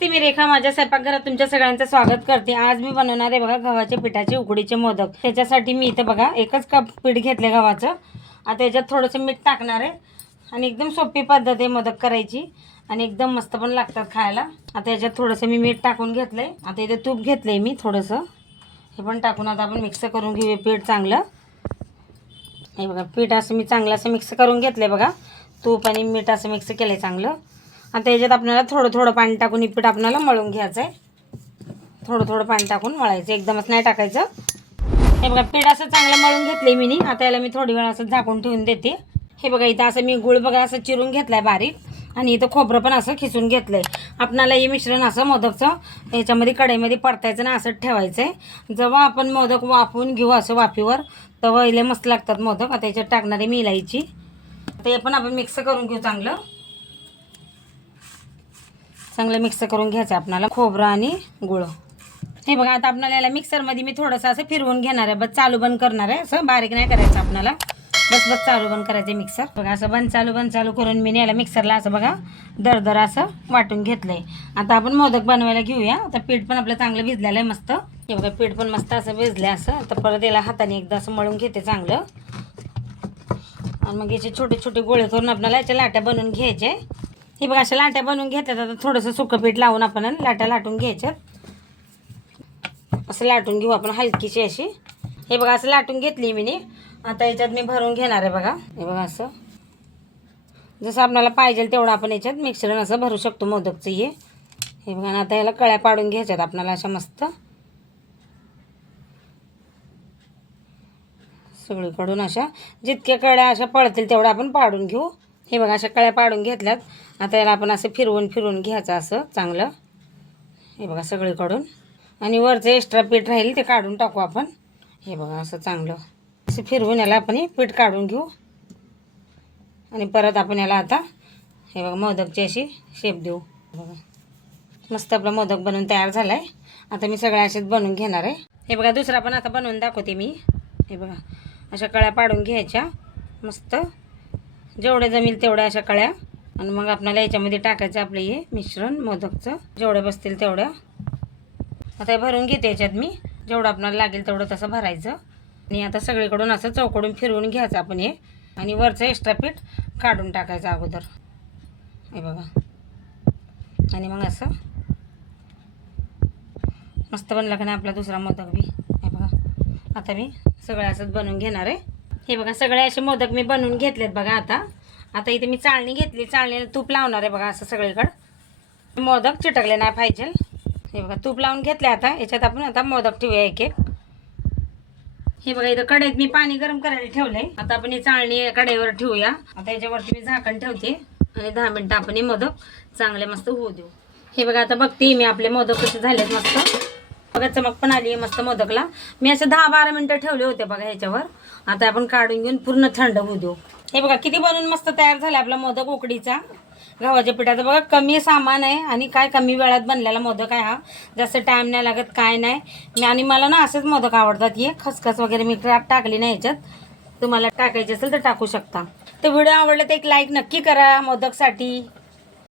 नमस्ते मी रेखा. माझ्या स्वयंपाकघरात तुमच्या सगळ्यांचं स्वागत करते. आज मी बनवणार आहे बघा गव्हाच्या पिठाचे उकडीचे मोदक. त्याच्यासाठी मी इथं बघा एकच कप पीठ घेतले गव्हाचं. आता याच्यात थोडंसं मीठ टाकणार आहे. आणि एकदम सोपी पद्धत आहे मोदक करायची. आणि एकदम मस्त पण लागतात खायला. आता याच्यात थोडंसं मी मीठ टाकून घेतलं आहे आता इथे तूप घेतलं आहे मी थोडंसं. हे पण टाकून आता आपण मिक्स करून घेऊया पीठ चांगलं. हे बघा पीठ असं मी चांगलं असं मिक्स करून घेतलं आहे बघा. तूप आणि मीठ असं मिक्स केलं आहे चांगलं. आता याच्यात आपल्याला थोडं थोडं पाणी टाकून हे पीठ आपल्याला मळून घ्यायचं आहे थोडं थोडं पाणी टाकून मळायचं एकदमच नाही टाकायचं. हे बघा पीठ असं चांगलं मळून घेतले मी आता याला मी थोडी वेळ असं झाकून ठेवून देते. हे बघा इथं असं मी गुळ बघा असं चिरून घेतलं आहे बारीक. आणि इथं खोबरं पण असं खिसून घेतलं आहे आपणाला हे मिश्रण असं मोदकचं याच्यामध्ये कढईमध्ये परतायचं ना असं ठेवायचं आहे जेव्हा आपण मोदक वाफवून घेऊ असं वाफीवर तेव्हा इले मस्त लागतात मोदक. आता याच्यात टाकणारे मी इलायची. ते पण आपण मिक्स करून घेऊ चांगलं. चांगलं मिक्स करून घ्यायचं आपणाला. खोबरं आणि गुळ. हे बघा आता आपल्याला याला मिक्सरमध्ये मी थोडंसं असं फिरवून घेणार आहे. बस चालू बंद करणार आहे. असं बारीक नाही करायचं आपणाला. बस बस चालू बंद करायचं मिक्सर बघा असं बंद चालू बंद चालू करून मी याला मिक्सरला असं बघा दरदर असं वाटून घेतलं आहे आता आपण मोदक बनवायला घेऊया. आता पीठ पण आपलं चांगलं भिजलेलं आहे मस्त. हे बघा पीठ पण मस्त असं भिजलं आहे असं. तर परत याला हाताने एकदा असं मळून घेते चांगलं. आणि मग याचे छोटे छोटे गोळे करून आपल्याला याच्या लाट्या बनवून घ्यायचे. हे बघा अशा लाट्या बनवून घेतात. आता थोडंसं सुकं पीठ लावून आपण लाट्या लाटून घ्यायच्यात. असं लाटून घेऊ आपण हलकीशी अशी. हे बघा असं लाटून घेतली मी आता याच्यात मी भरून घेणार आहे बघा. हे बघा असं. जसं आपल्याला पाहिजे तेवढं आपण याच्यात मिक्सरन असं भरू शकतो मोदकचं हे. हे बघा आता याला कळ्या पाडून घ्यायच्यात आपल्याला अशा मस्त. सगळीकडून अशा जितक्या कळ्या अशा पळतील तेवढ्या आपण पाडून घेऊ. हे बघा अशा कळ्या पाडून घेतल्यात. आता याला आपण असं फिरवून फिरवून घ्यायचं असं चांगलं. हे बघा सगळीकडून. आणि वरचं एक्स्ट्रा पीठ राहील ते काढून टाकू आपण. हे बघा असं चांगलं. असं फिरवून याला आपण पीठ काढून घेऊ. आणि परत आपण याला आता हे बघा मोदकची अशी शेप देऊ. बघा. मस्त आपला मोदक बनवून तयार झाला आहे आता मी सगळ्या असेच बनवून घेणार आहे. हे बघा दुसरा पण आता बनवून दाखवते मी. हे बघा अशा कळ्या पाडून घ्यायच्या. मस्त. जेवढ्या जमेल तेवढ्या अशा कळ्या. आणि मग आपल्याला याच्यामध्ये टाकायचं आपलं हे मिश्रण मोदकचं. जेवढ्या बसतील तेवढ्या आता हे भरून घेते याच्यात मी. जेवढं आपल्याला लागेल तेवढं तसं भरायचं. आणि आता सगळीकडून असं चौकडून फिरवून घ्यायचं आपण हे. आणि वरचं एक्स्ट्रा पीठ काढून टाकायचं अगोदर. हे बघा. आणि मग असं. मस्त बनला का नाही आपला दुसरा मोदक बी. हे बघा. आता मी सगळं असंच बनवून घेणार आहे. हे बघा सगळे असे मोदक मी बनवून घेतलेत बघा आता. आता इथे मी चाळणी घेतली. चाळणीला तूप लावणार आहे बघा असं सगळीकडं. मोदक चिटकले नाही पाहिजे. हे बघा तूप लावून घेतले आता. याच्यात आपण आता मोदक ठेवूया एक एक. हे बघा इथं कढईत मी पाणी गरम करायला ठेवलंय. आता आपण ही चाळणी कढईवर ठेवूया. आता याच्यावरती मी झाकण ठेवते. आणि दहा मिनटं आपण हे मोदक चांगले मस्त होऊ देऊ. हे बघा आता बघते मी आपले मोदक कसे झालेत मस्त. बघा चमक पण आली आहे मस्त मोदकला. मी असे दहा बारा मिनिटं ठेवले होते बघा ह्याच्यावर. आता आपण काढून घेऊन पूर्ण थंड होऊ देऊ. हे बघा किती बनवून मस्त तयार झाला आपला मोदक उकडीचा. गव्हाच्या पिठाचा बघा कमी सामान आहे आणि काय कमी वेळात बनलेला मोदक आहे हा. जास्त टाईम नाही लागत काय नाही. मी आणि मला ना असेच मोदक आवडतात हे. खसखस वगैरे मी टाकली नाही याच्यात तुम्हाला टाकायचे असेल तर टाकू शकता. तर व्हिडिओ आवडला तर एक लाईक नक्की करा मोदकसाठी.